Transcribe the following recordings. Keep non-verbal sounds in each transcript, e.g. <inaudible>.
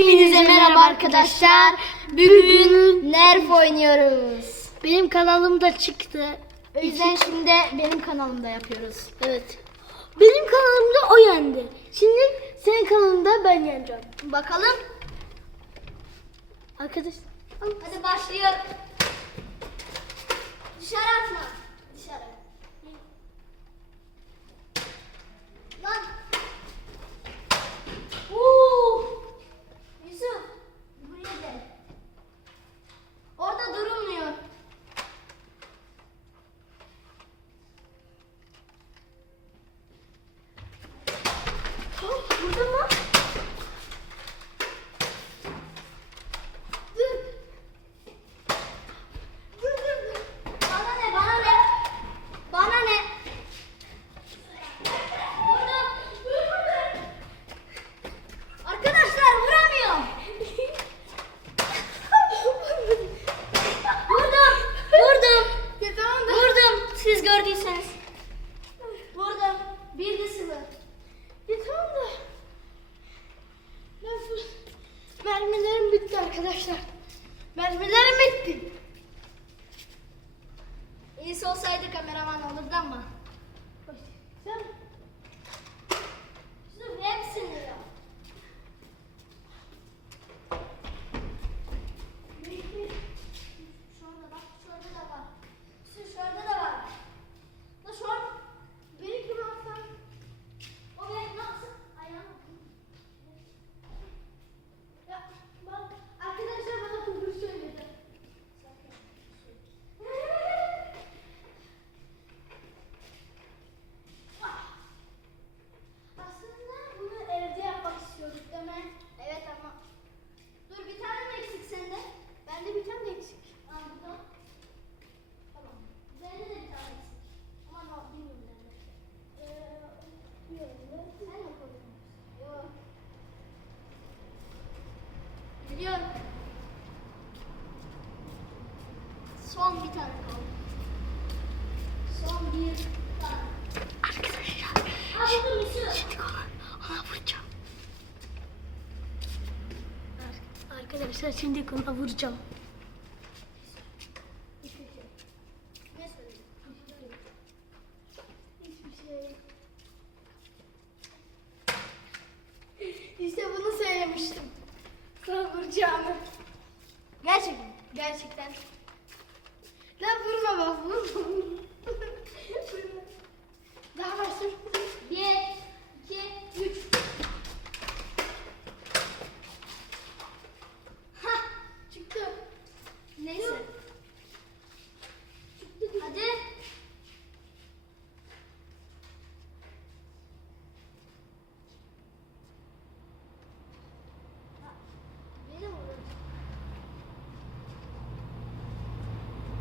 Hepinize merhaba arkadaşlar. Bugün nerf oynuyoruz. Benim kanalımda çıktı. O yüzden şimdi benim kanalımda yapıyoruz. Evet. Benim kanalımda o yendi. Şimdi senin kanalında ben yeneceğim. Bakalım. Arkadaş. Hadi başlayalım. Dışarı atma. mermilerim bitti arkadaşlar. Mermilerim bitti. İyisi olsaydı kameraman olurdu ama. Sen Arkadaşlar şimdi konuda vuracağım.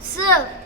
四。是。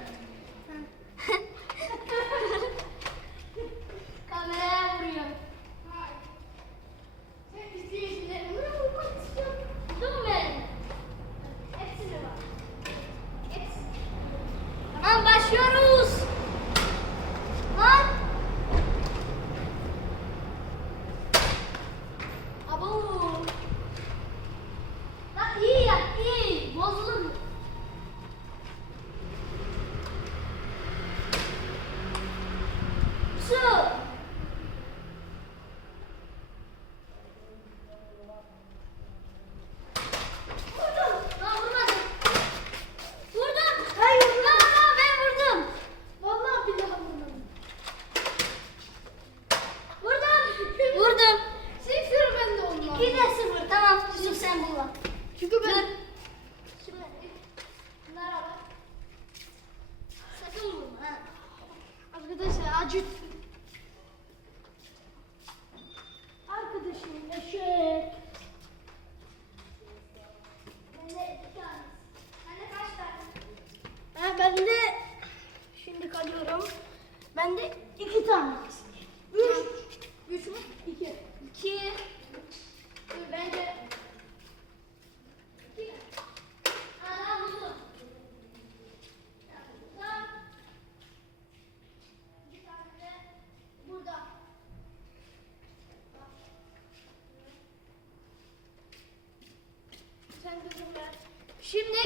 Şimdi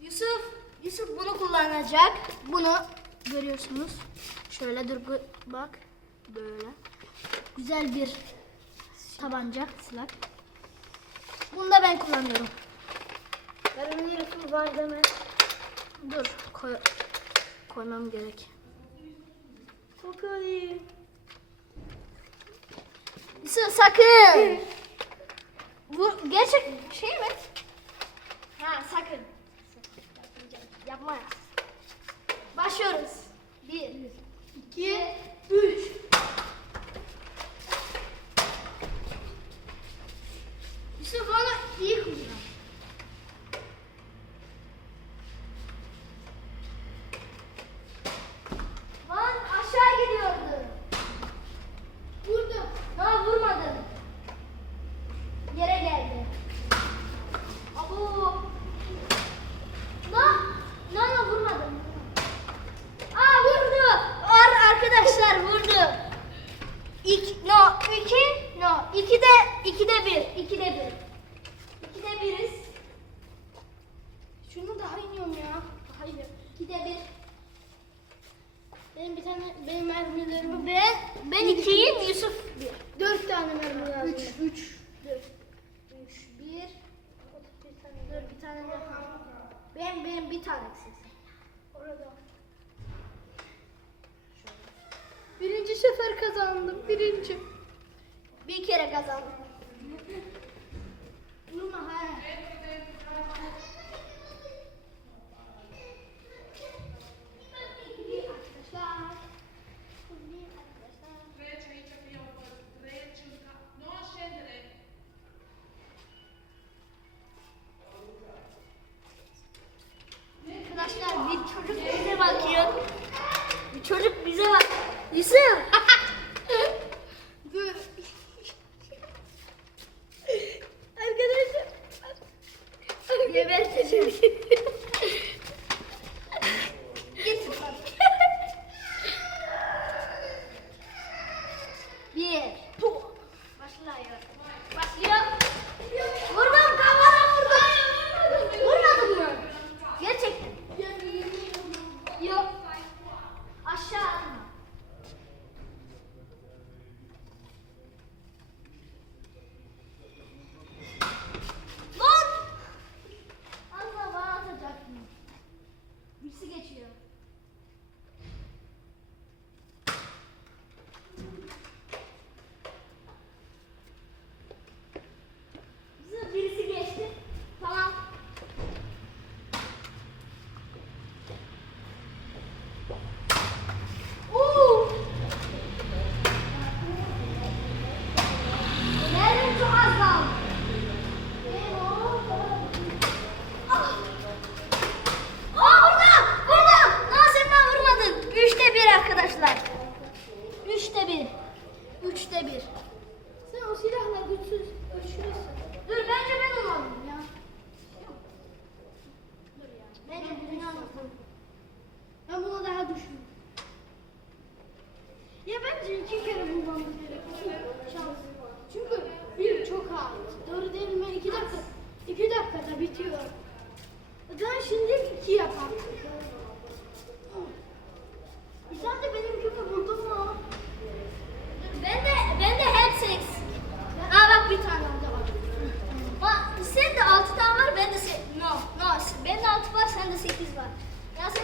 Yusuf Yusuf bunu kullanacak. Bunu görüyorsunuz. Şöyle dur bak. Böyle. Güzel bir tabanca silah. Bunu da ben kullanıyorum. Benim yarısı var deme. Dur koy, koymam gerek. Çok iyi. Yusuf sakın. Bu gerçek şey mi? Ha sakın. Yapma ya. Başlıyoruz. Bir, iki, üç. İki, no, iki de, iki de bir, iki de bir. İki de biriz. Şunu daha iniyorum ya. Hayır. İki de bir. Benim bir tane benim mermilerimi Ben, ben ikiyim, Yusuf bir. dört tane mermi lazım. Üç, üç. Dur. Üç, bir. Bir tane, dur bir tane daha. Benim, benim bir tane eksik. Orada. Birinci sefer kazandım. Birinci. Bir kere kazandım. Durma ha.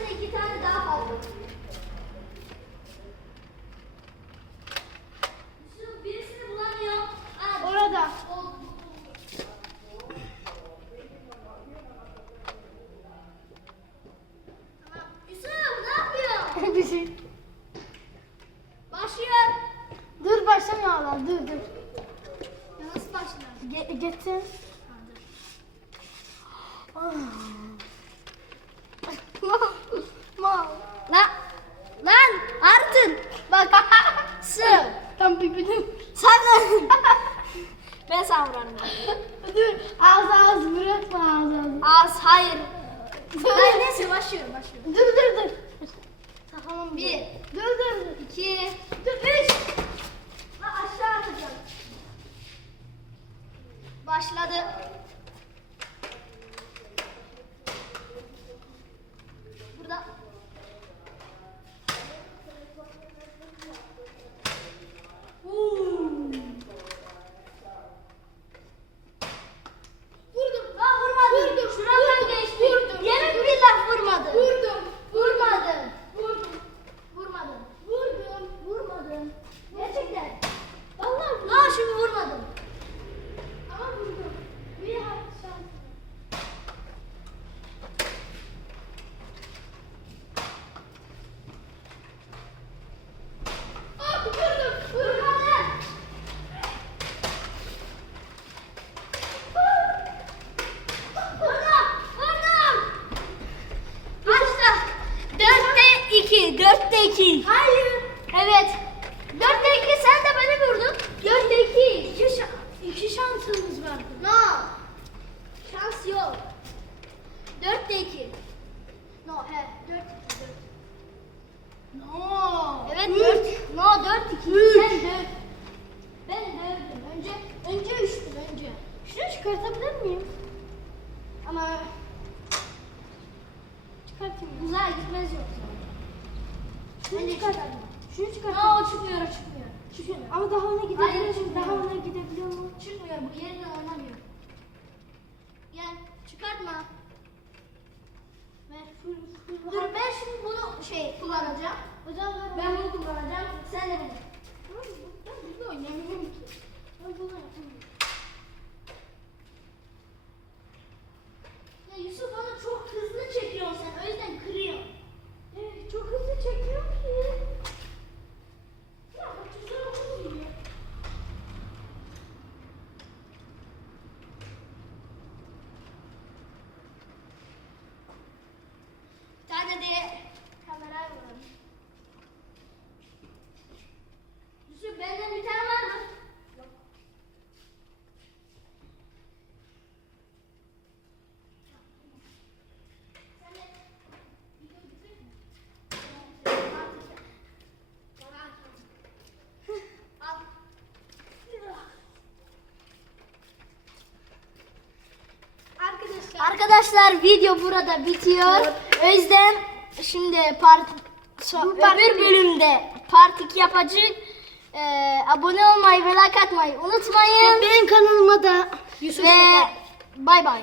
De iki tane daha fazla. Şu birisini. Aa, Orada. <laughs> bir şey. Başlıyor. Dur başlama lan dur dur. Nasıl başlar? Ge getir. Ah. Artın. Bak. <laughs> Sı. Tam birbirine. Sen <laughs> ben sana vurarım. Dur ağız ağız bırakma ağız ağız. Az hayır. Ben neyse başlıyorum başlıyorum. Dur dur dur. Tamam bir, Dur dur. iki, üç. Ha, aşağı atacağım. Başladı. Dur ben şimdi bunu şey kullanacağım. Zaman ver. Ben bunu kullanacağım. Sen de bunu. Ben bunu oynamıyorum ki. Ben bunu yapamıyorum. Ya Yusuf onu çok hızlı çekiyorsun sen. O yüzden kırıyor. Evet, çok hızlı çekiyor ki. Ya bak güzel oluyor. De kameraya vuralım. Yusuf benden bir tane var mı? Yok. Arkadaşlar. Arkadaşlar video burada bitiyor. O yüzden şimdi part so- Bu part öbür bölümde part 2 yapacak. Ee, abone olmayı ve like atmayı unutmayın. Benim kanalıma da Yusuf Ve bay bay.